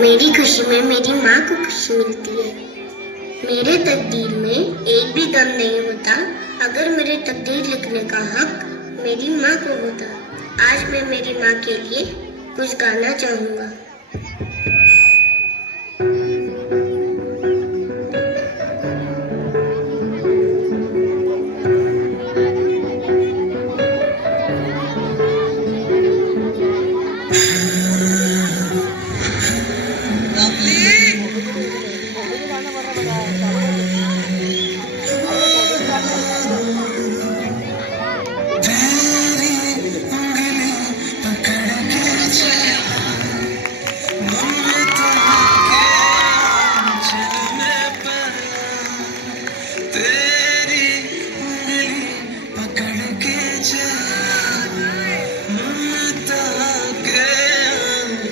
मेरी खुशी में मेरी माँ को खुशी मिलती है। मेरे तकदीर में एक भी गम नहीं होता अगर मेरे तकदीर लिखने का हक मेरी माँ को होता। आज मैं मेरी माँ के लिए कुछ गाना चाहूँगा।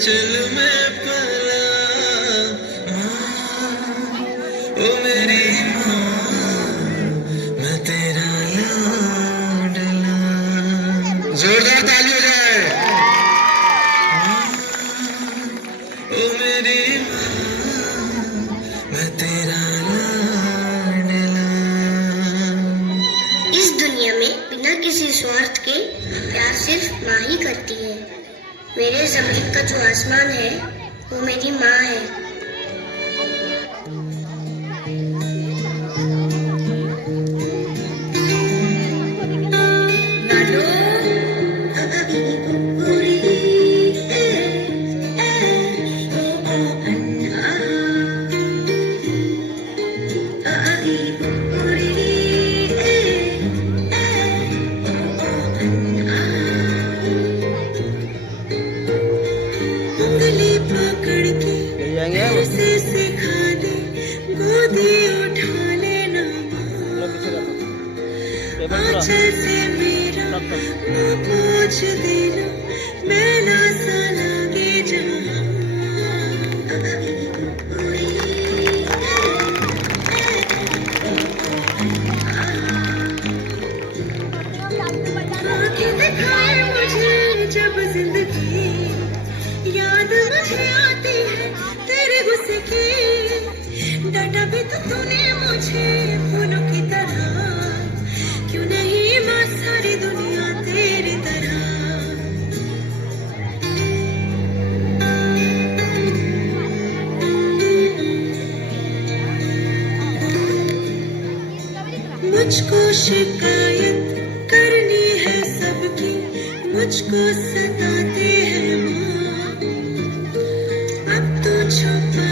चल मैं पला ओ मेरी माँ, मैं तेरा लाडला। जोरदार ताली हो जाए। ओ मेरी माँ, मैं तेरा लाडला। इस दुनिया में बिना किसी स्वार्थ के प्यार सिर्फ माँ ही करती है। मेरे ज़मीन का जो आसमान है वो मेरी माँ है। उंगली पकड़ के ऐसे सिखा दे, गोदी उठा लेना आंचल से मेरा मुंह पोंछ देना, मैला सा लगे जहाँ। आंखें दिखाए मुझे जब जिंदगी, याद मुझे आती है तेरे गुस्से की। डांटा भी तो तूने मुझे फूलों की तरह, क्यों नहीं माँ सारी दुनिया तेरी तरह। मुझको शिकायत करनी है सबकी, मुझको सताते हैं माँ। अब तो छुपा